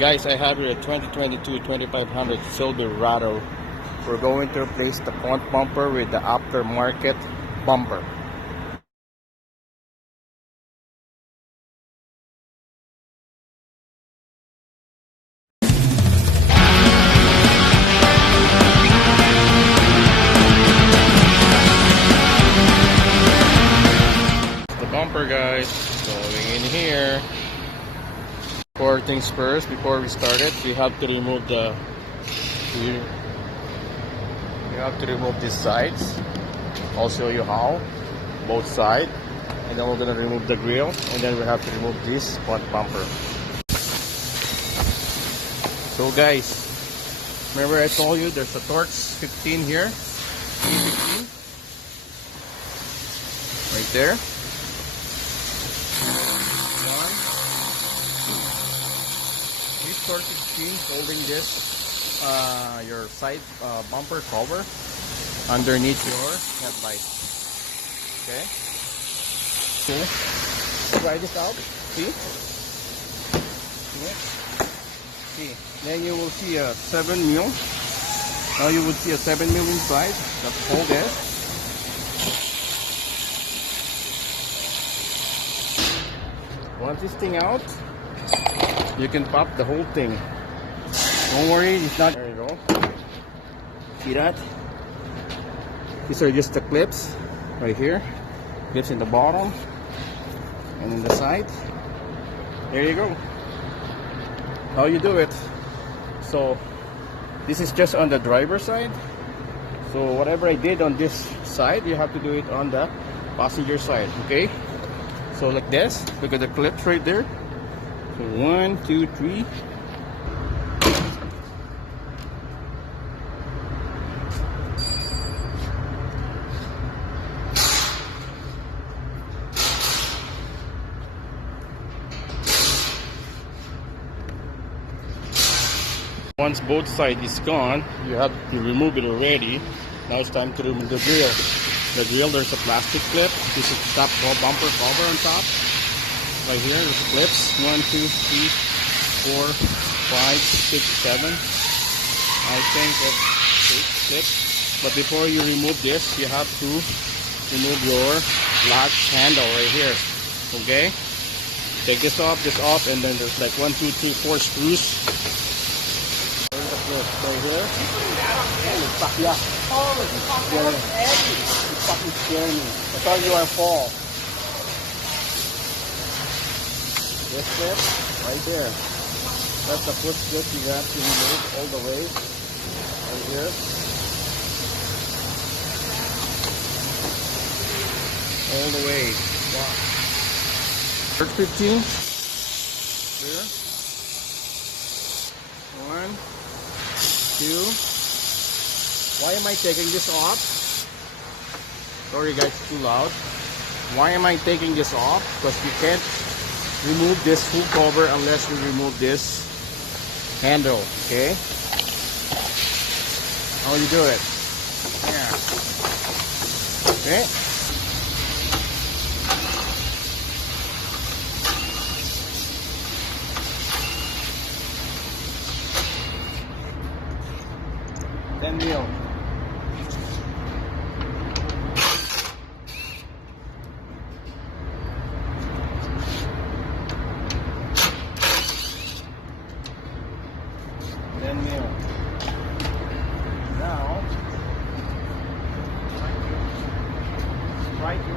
Guys, I have here a 2022 2500 Silverado. We're going to replace the front bumper with the aftermarket bumper. The bumper, guys, going in here. Four things first, before we start it, we have to remove the these sides. I'll show you how, both sides, and then we're gonna remove the grill, and then we have to remove this front bumper. So guys, remember I told you there's a Torx 15 here, E15, right there. This Torx 15 holding this your side bumper cover underneath your headlight. Okay, so try this out. See? See, then you will see a 7mm. Now you will see a 7mm inside. That's hold this. Once this thing out, you can pop the whole thing. Don't worry, it's not. There you go. See that? These are just the clips right here. Clips in the bottom and in the side. There you go. How you do it? So this is just on the driver's side. So whatever I did on this side, you have to do it on the passenger side. Okay? So like this. Look at the clips right there. So 1, 2, 3. Once both sides is gone, you have to remove it already. Now it's time to remove the grill. The grill, there's a plastic clip. This is the top bumper cover on top. Right here, there's clips. 1, 2, 3, 4, 5, 6, 7. I think it's 8 clips. But before you remove this, you have to remove your latch handle right here. Okay? Take this off, and then there's like 1, 2, 3, 4 screws. Right here. Yeah. You fucking scare me. I thought you were fall. This clip right there. That's the foot clip you have to remove all the way. Right here. All the way. Wow. 15. Here. 1, 2. Why am I taking this off? Sorry guys, it's too loud. Why am I taking this off? Because you can't remove this full cover unless we remove this handle. Okay? How you do it? Yeah. Okay. Then wheel. Then wheel. Now try to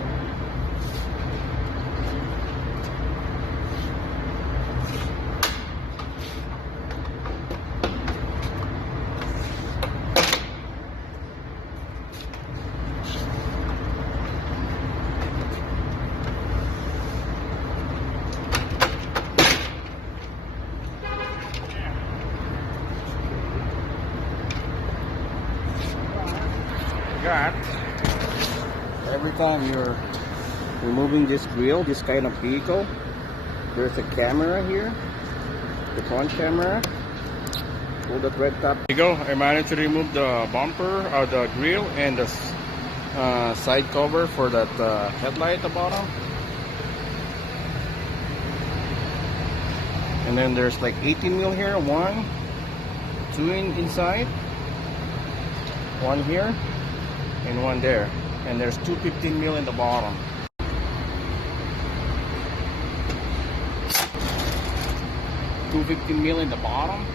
got every time you're removing this grill, this kind of vehicle, there's a camera here, the front camera. Pull the red top. There you go. I managed to remove the bumper, the grill, and the side cover for that headlight at the bottom. And And then there's like 18 mil here, one, two inside, one here, and one there. And there's two 15 mil in the bottom. Two 15 mil in the bottom.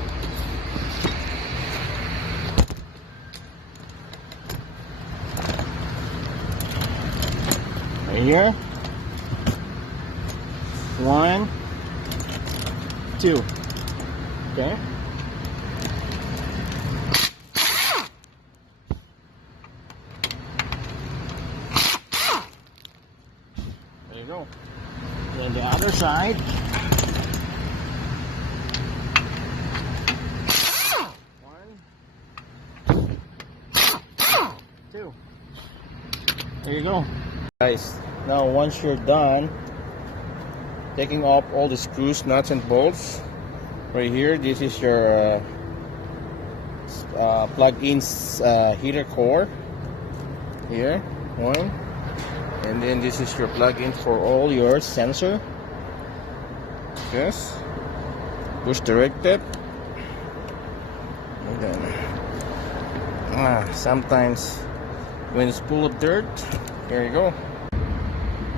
Right here. One, two. Okay. There you go. Then the other side. One, two. There you go. Guys, now once you're done taking off all the screws, nuts and bolts, right here, this is your plug-in heater core here, one, and then this is your plug-in for all your sensor. Yes, push directed, and then sometimes when it's full of dirt, there you go.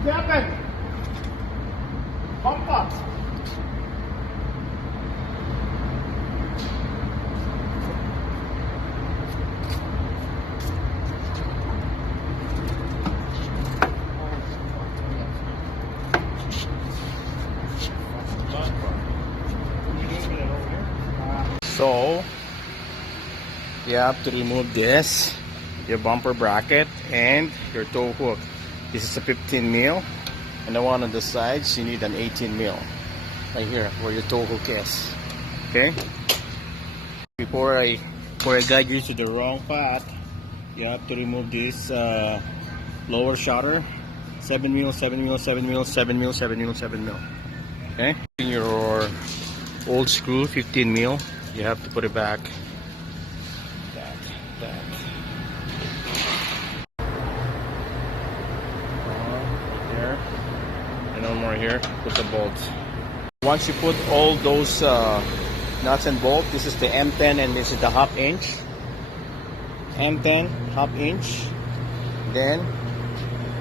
What happened? Pump up. So you have to remove this, your bumper bracket and your tow hook. This is a 15 mil, and the one on the sides you need an 18 mil right here where your tow hook is. Okay, before I guide you to the wrong path, you have to remove this lower shutter. 7 mil, 7 mil, 7 mil, 7 mil, 7 mil, 7 mil. Okay, your old screw 15 mil, you have to put it back. That. Here, and one more here. Put the bolts. Once you put all those nuts and bolts, this is the M10 and this is the half inch. M10 half inch. Then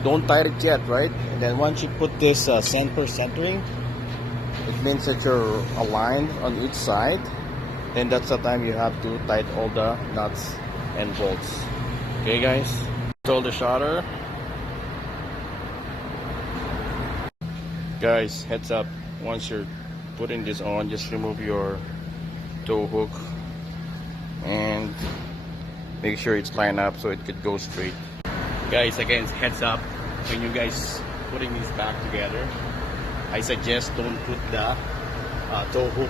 don't tie it yet, right? And then once you put this centering, it means that you're aligned on each side. Then that's the time you have to tighten all the nuts and bolts. Okay, guys. Install the shutter. Guys, heads up. Once you're putting this on, just remove your tow hook and make sure it's lined up so it could go straight. Guys, again, heads up, when you guys putting these back together, I suggest don't put the tow hook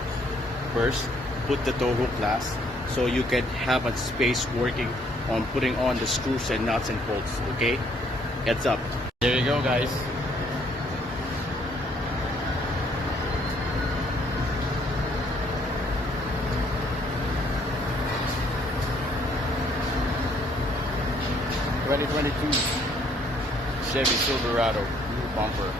first, put the tow hook last, so you can have a space working on putting on the screws and nuts and bolts. Okay, heads up. There you go, guys. '22 Chevy Silverado, new bumper.